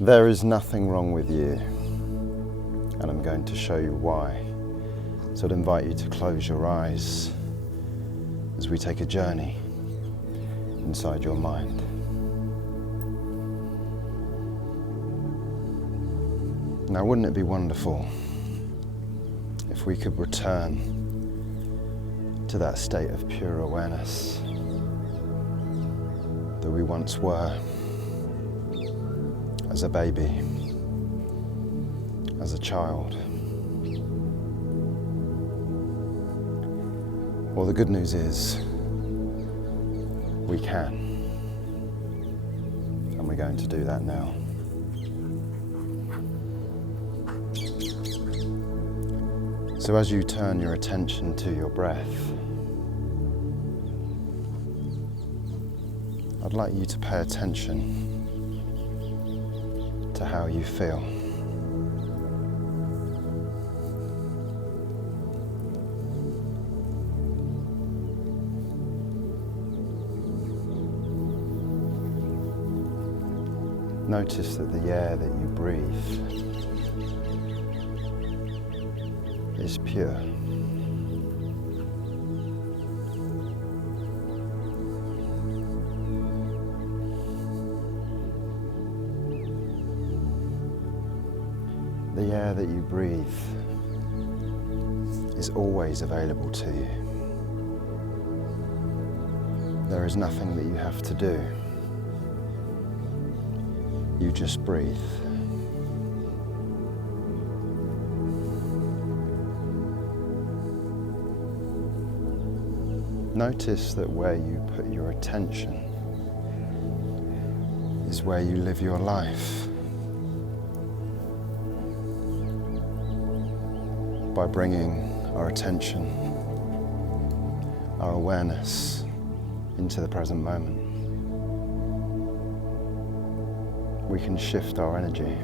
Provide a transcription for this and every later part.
There is nothing wrong with you, and I'm going to show you why. So I'd invite you to close your eyes as we take a journey inside your mind. Now, wouldn't it be wonderful if we could return to that state of pure awareness that we once were as a baby, as a child? Well, the good news is we can, and we're going to do that now. So as you turn your attention to your breath, I'd like you to pay attention to how you feel. Notice that the air that you breathe is pure. The air that you breathe is always available to you. There is nothing that you have to do. You just breathe. Notice that where you put your attention is where you live your life. By bringing our attention, our awareness into the present moment, we can shift our energy.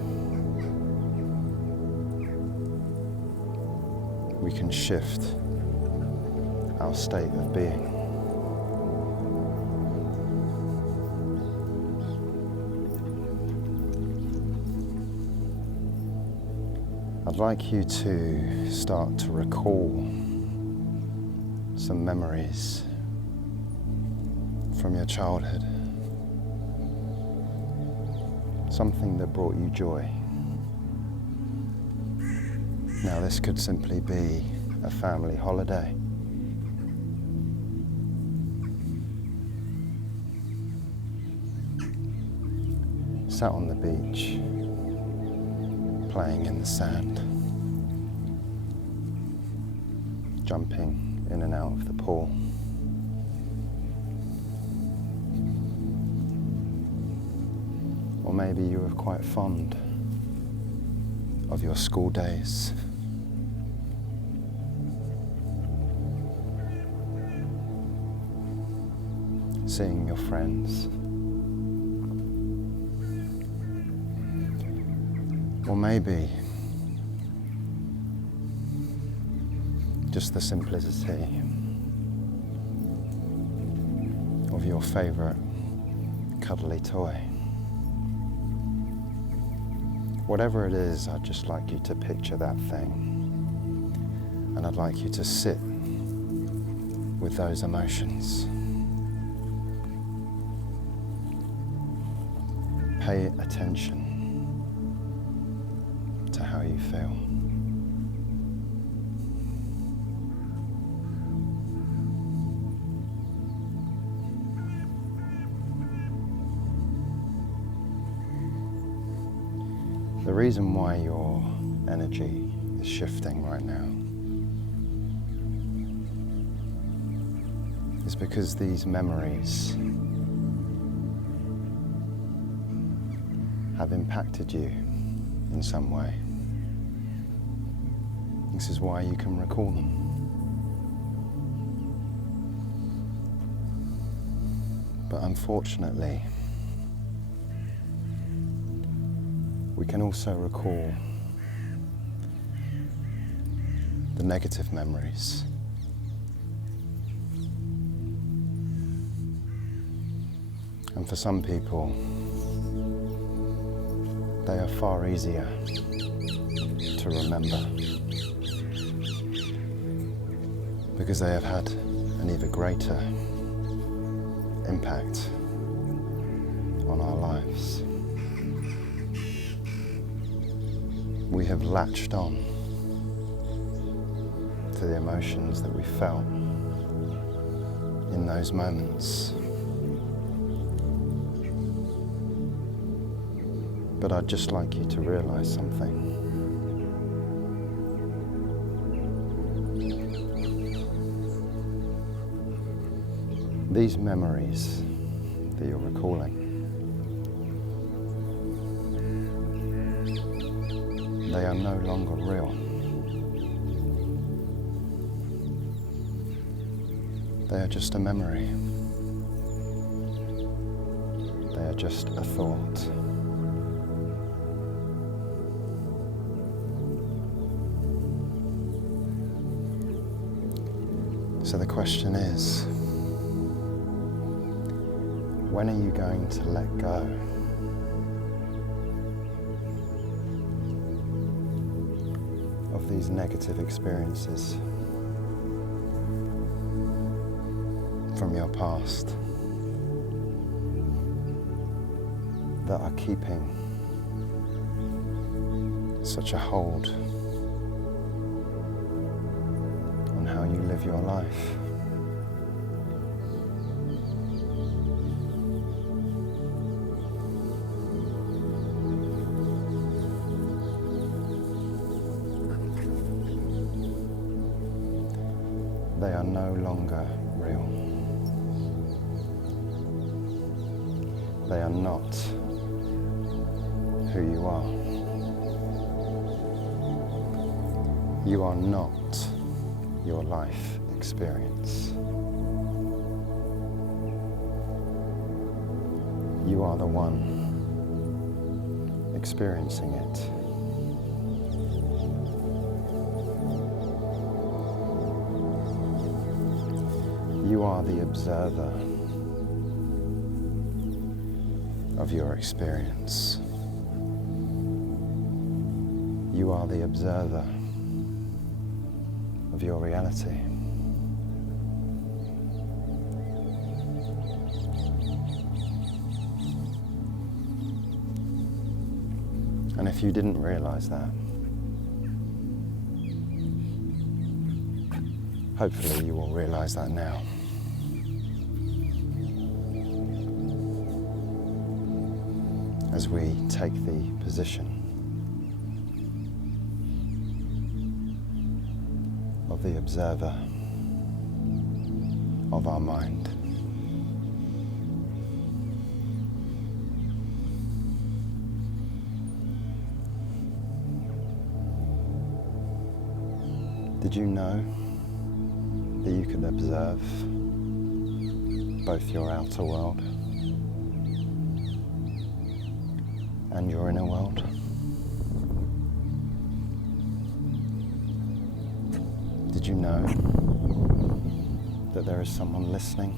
We can shift our state of being. I'd like you to start to recall some memories from your childhood. Something that brought you joy. Now, this could simply be a family holiday. Sat on the beach, playing in the sand, jumping in and out of the pool. Or maybe you were quite fond of your school days. Seeing your friends. Or maybe just the simplicity of your favorite cuddly toy. Whatever it is, I'd just like you to picture that thing, and I'd like you to sit with those emotions. Pay attention to how you feel. The reason why your energy is shifting right now is because these memories have impacted you in some way. This is why you can recall them. But unfortunately, we can also recall the negative memories. And for some people, they are far easier to remember because they have had an even greater impact on our lives. We have latched on to the emotions that we felt in those moments. But I'd just like you to realize something. These memories that you're recalling, they are no longer real. They are just a memory. They are just a thought. So the question is, when are you going to let go? Of these negative experiences from your past that are keeping such a hold on how you live your life? They are no longer real. They are not who you are. You are not your life experience. You are the one experiencing it. You are the observer of your experience. You are the observer of your reality. And if you didn't realize that, hopefully you will realize that now. As we take the position of the observer of our mind. Did you know that you could observe both your outer world and your inner world? Did you know that there is someone listening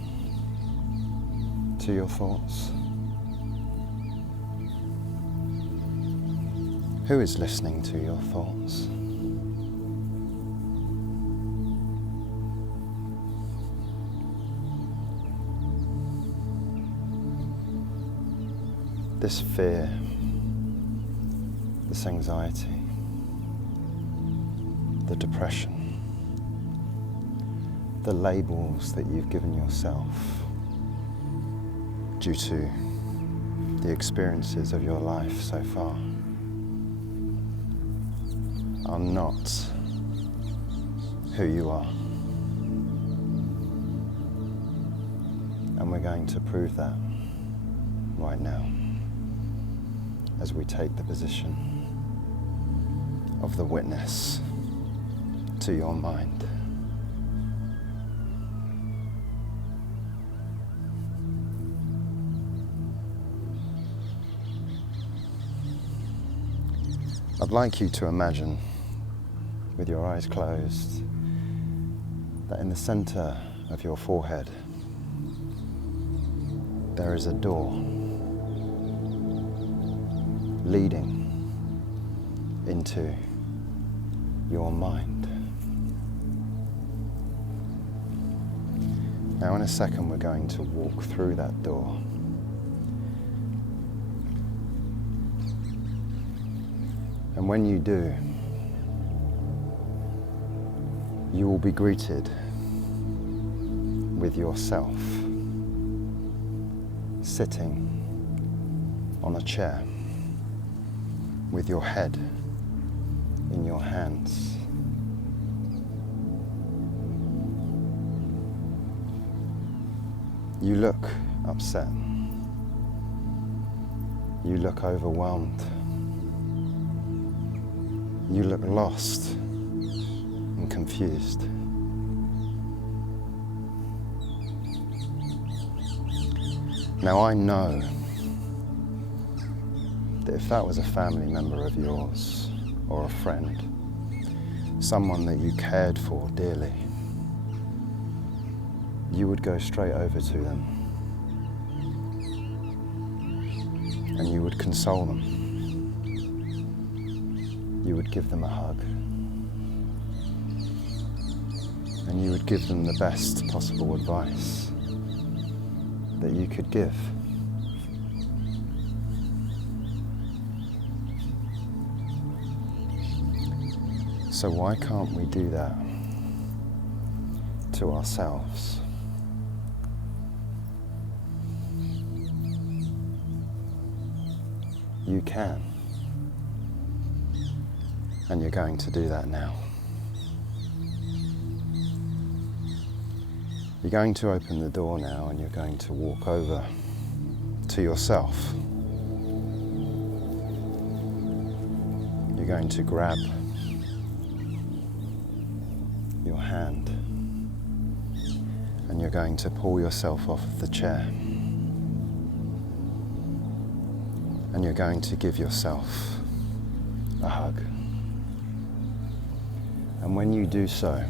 to your thoughts? Who is listening to your thoughts? This fear, this anxiety, the depression, the labels that you've given yourself due to the experiences of your life so far are not who you are. And we're going to prove that right now as we take the position of the witness to your mind. I'd like you to imagine, with your eyes closed, that in the center of your forehead there is a door leading into your mind. Now in a second we're going to walk through that door. And when you do, you will be greeted with yourself sitting on a chair with your head in your hands. You look upset. You look overwhelmed. You look lost and confused. Now I know that if that was a family member of yours or a friend, someone that you cared for dearly, you would go straight over to them and you would console them. You would give them a hug and you would give them the best possible advice that you could give. So why can't we do that to ourselves? You can. And you're going to do that now. You're going to open the door now and you're going to walk over to yourself. You're going to grab your hand and you're going to pull yourself off of the chair. And you're going to give yourself a hug. And when you do so,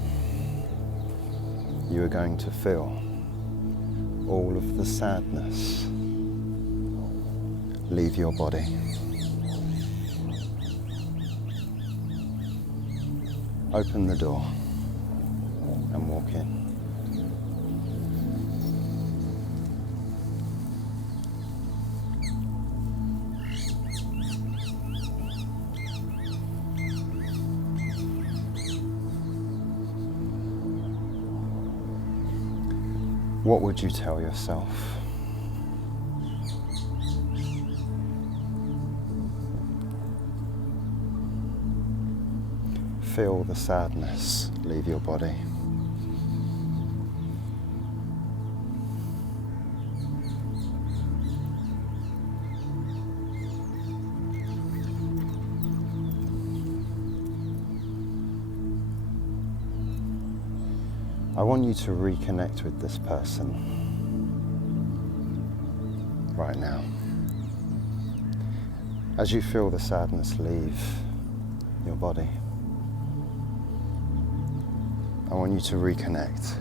you are going to feel all of the sadness leave your body. Open the door and walk in. What would you tell yourself? Feel the sadness leave your body. I want you to reconnect with this person right now. As you feel the sadness leave your body, I want you to reconnect.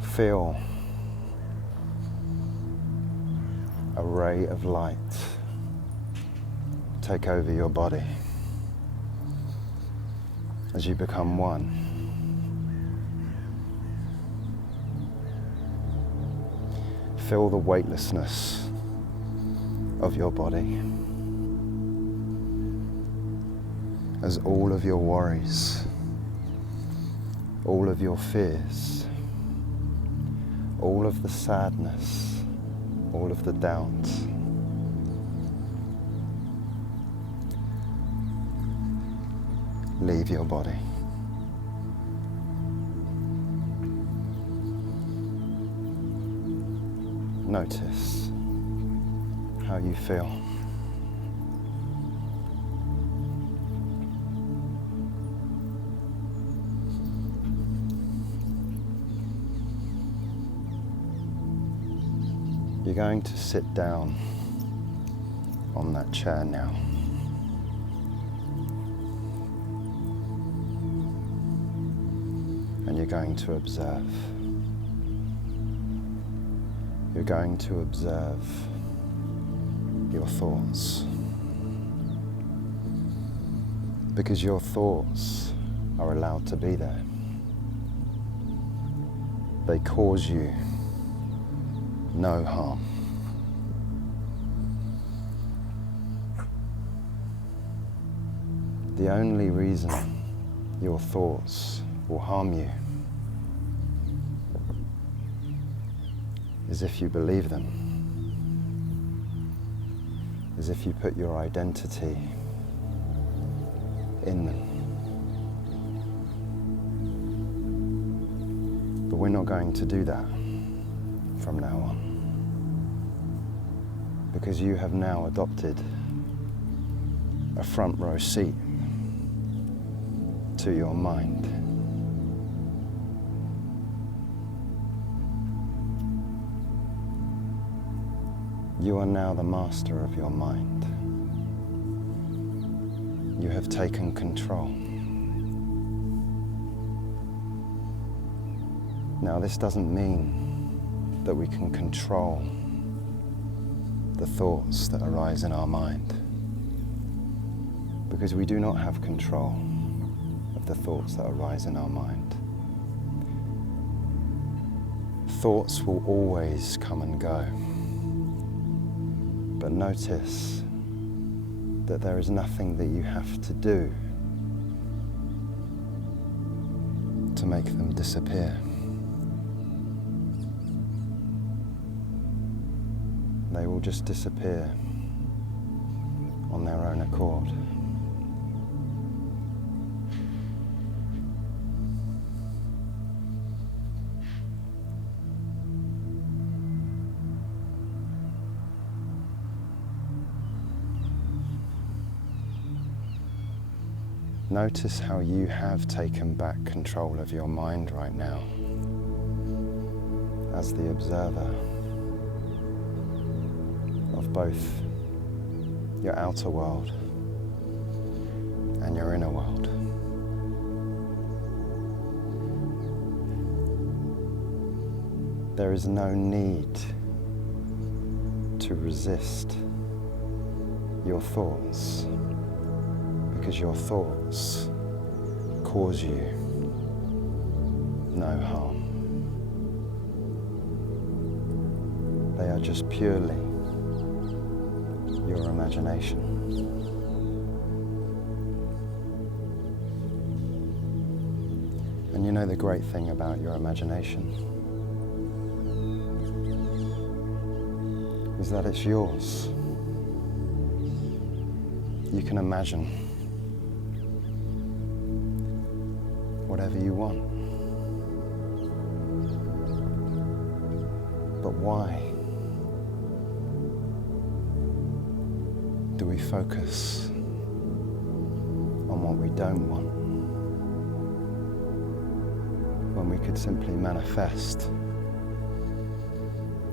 Feel a ray of light take over your body as you become one. Feel the weightlessness of your body as all of your worries, all of your fears, all of the sadness, all of the doubts leave your body. Notice how you feel. You're going to sit down on that chair now. And you're going to observe. You're going to observe your thoughts. Because your thoughts are allowed to be there. They cause you no harm. The only reason your thoughts will harm you is if you believe them, is if you put your identity in them. But we're not going to do that from now on, because you have now adopted a front row seat to your mind. You are now the master of your mind. You have taken control. Now, this doesn't mean that we can control the thoughts that arise in our mind, because we do not have control of the thoughts that arise in our mind. Thoughts will always come and go, but notice that there is nothing that you have to do to make them disappear. They will just disappear on their own accord. Notice how you have taken back control of your mind right now as the observer of both your outer world and your inner world. There is no need to resist your thoughts, because your thoughts cause you no harm. They are just purely your imagination. And you know the great thing about your imagination is that it's yours. You can imagine whatever you want. But why do we focus on what we don't want when we could simply manifest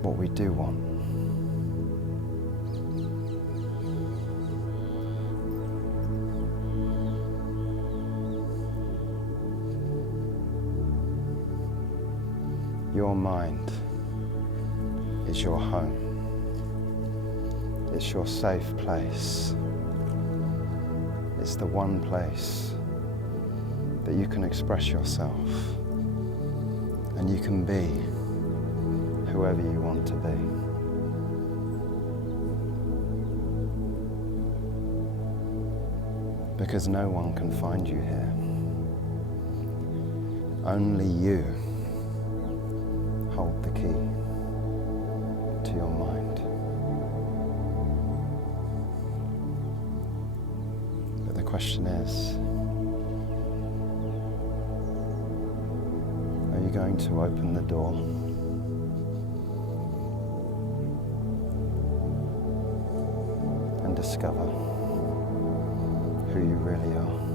what we do want? Your mind is your home. It's your safe place. It's the one place that you can express yourself and you can be whoever you want to be. Because no one can find you here. Only you hold the key to your mind. But the question is, are you going to open the door and discover who you really are?